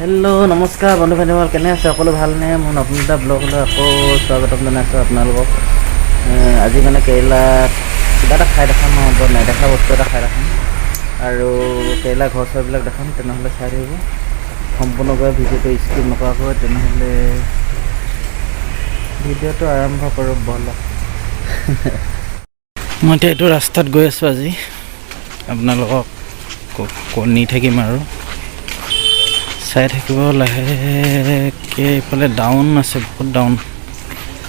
Hello' নমস্কাৰ বন্ধু বান্ধৱীসকল, কেনে আছে? সকলো ভালনে? মোৰ নতুন এটা ব্লগলৈ আকৌ স্বাগতম জনাইছোঁ আপোনালোকক। আজি মানে কেৰেলাত কিবা এটা খাই দেখাম, বৰ নেদেখা বস্তু এটা খাই দেখাম আৰু কেৰেলা ঘৰ চৰবিলাক দেখাম। তেনেহ'লে চাই থাকিব সম্পূৰ্ণকৈ ভিডিঅ'টো স্কিপ নকৰাকৈ। তেনেহ'লে ভিডিঅ'টো আৰম্ভ কৰোঁ ব'লক। মই এতিয়া এইটো ৰাস্তাত গৈ আছোঁ। আজি আপোনালোকক নি থাকিম আৰু চাই থাকিব লাহেকৈ। এইফালে ডাউন আছে, বহুত ডাউন,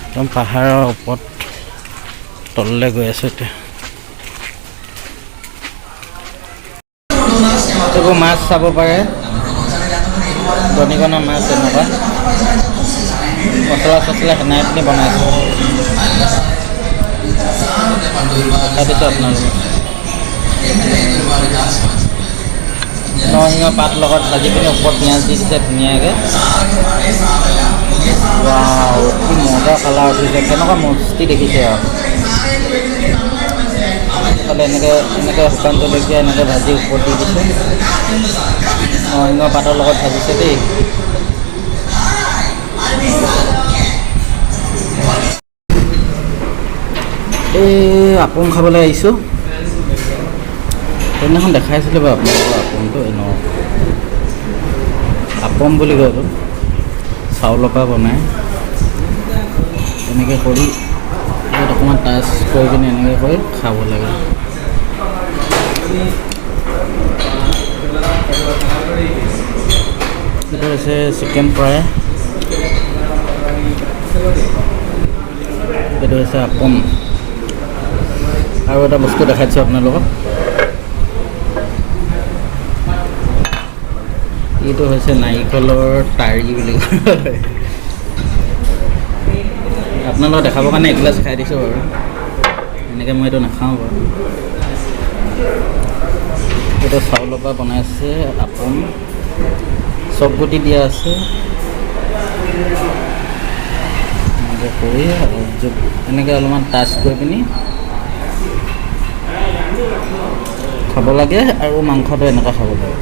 একদম পাহাৰৰ ওপৰত তললৈ গৈ আছোঁ এতিয়া। এইবোৰ মাছ চাব পাৰে, দনিকণা মাছ, এনেকুৱা মছলা চছলা সানি পিনি বনাইছোঁ। দেখাই দিছোঁ আপোনালোকক। নৰসিংহ পাত লগত ভাজি পিনি ওপৰত পিঁয়াজ দি দিছে ধুনীয়াকৈ। ৱাও, কি মজা কালাৰ উঠিছে, কেনেকুৱা মস্তি দেখিছে আৰু। ইফালে এনেকৈ শুকান জলকীয়া এনেকৈ ভাজি ওপৰত দি দিছে, নৰসিংহ পাতৰ লগত ভাজিছে দেই। এই আপোং খাবলৈ আহিছোঁ। সেইদিনাখন দেখাইছিলোঁ বাৰু আপোনালোকৰ আপোংটো। আপম বুলি কয় এইটো, চাউলৰ পৰা বনায়। এনেকৈ কৰি ইয়াত অকণমান টাচ কৰি কিনে এনেকৈ কৰি খাব লাগে। এইটো হৈছে চিকেন ফ্ৰাই, এইটো হৈছে আপম। আৰু এটা বস্তু দেখাইছোঁ আপোনালোকক, এইটো হৈছে নাৰিকলৰ তাৰি বুলি কয়। আপোনালোকক দেখাবৰ কাৰণে এগিলাচ খাই দিছোঁ বাৰু। এনেকৈ মই এইটো নাখাওঁ বাৰু। এইটো চাউলৰ পৰা বনাইছে আপম, চব গুটি দিয়া আছে। এনেকৈ কৰি এনেকৈ অলপমান টাচ কৰি পিনি খাব লাগে, আৰু মাংসটো এনেকৈ খাব লাগে।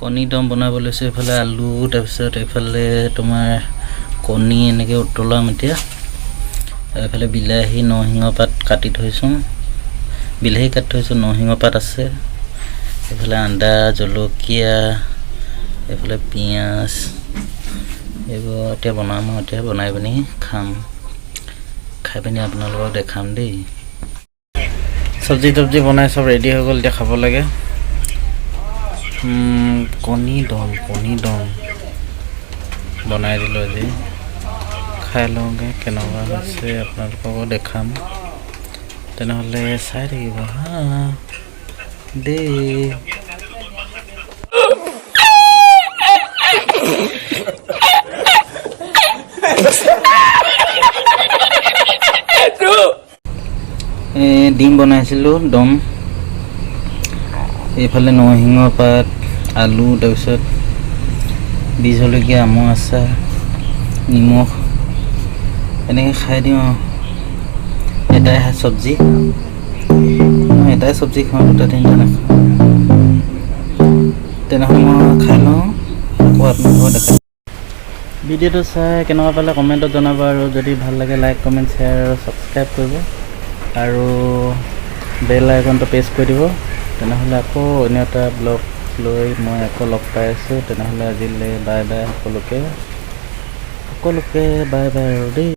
কণী দম বনাব লৈছোঁ। এইফালে আলু, তাৰপিছত এইফালে তোমাৰ কণী এনেকৈ উতলাম এতিয়া। এইফালে বিলাহী, নৰসিংহ পাত কাটি থৈছোঁ, বিলাহী কাটি থৈছোঁ, নৰসিংহ পাত আছে। এইফালে আদা, জলকীয়া, এইফালে পিঁয়াজ, এইবোৰ এতিয়া বনাম আৰু এতিয়া বনাই পিনি খাম। খাই পিনি আপোনালোকক দেখাম দেই। চব্জি তব্জি বনাই চব ৰেডি হৈ গ'ল, এতিয়া খাব লাগে। কণী দম বনাই দিলোঁ আজি। খাই লওঁগৈ কেনেকুৱা হৈছে, আপোনালোককো দেখাম। তেনেহ'লে চাই থাকিব হা দেই। ডিম বনাইছিলোঁ দম। এইফালে নৰসিংহ পাত, আলু, তাৰপিছত বি জলকীয়া, আমৰ আচাৰ, নিমখ, এনেকৈ খাই দিওঁ আৰু। এটাই চব্জি। মই এটাই চব্জি খাওঁ, দুটা তিনিটা নাখাওঁ। তেনেহ'লে মই খাই লওঁ, আকৌ আপোনালোকক দেখাই। ভিডিঅ'টো চাই কেনেকুৱা পালে কমেণ্টত জনাব, আৰু যদি ভাল লাগে লাইক কমেণ্ট শ্বেয়াৰ আৰু ছাবস্ক্ৰাইব কৰিব, আৰু বেল আইকনটো প্ৰেছ কৰি দিব। তেনেহ'লে আকৌ অন্য এটা ব্লগ লৈ মই আকৌ লগ পাই আছোঁ। তেনেহ'লে আজিলৈ বাই বাই সকলোকে বাই বাই আৰু দেই।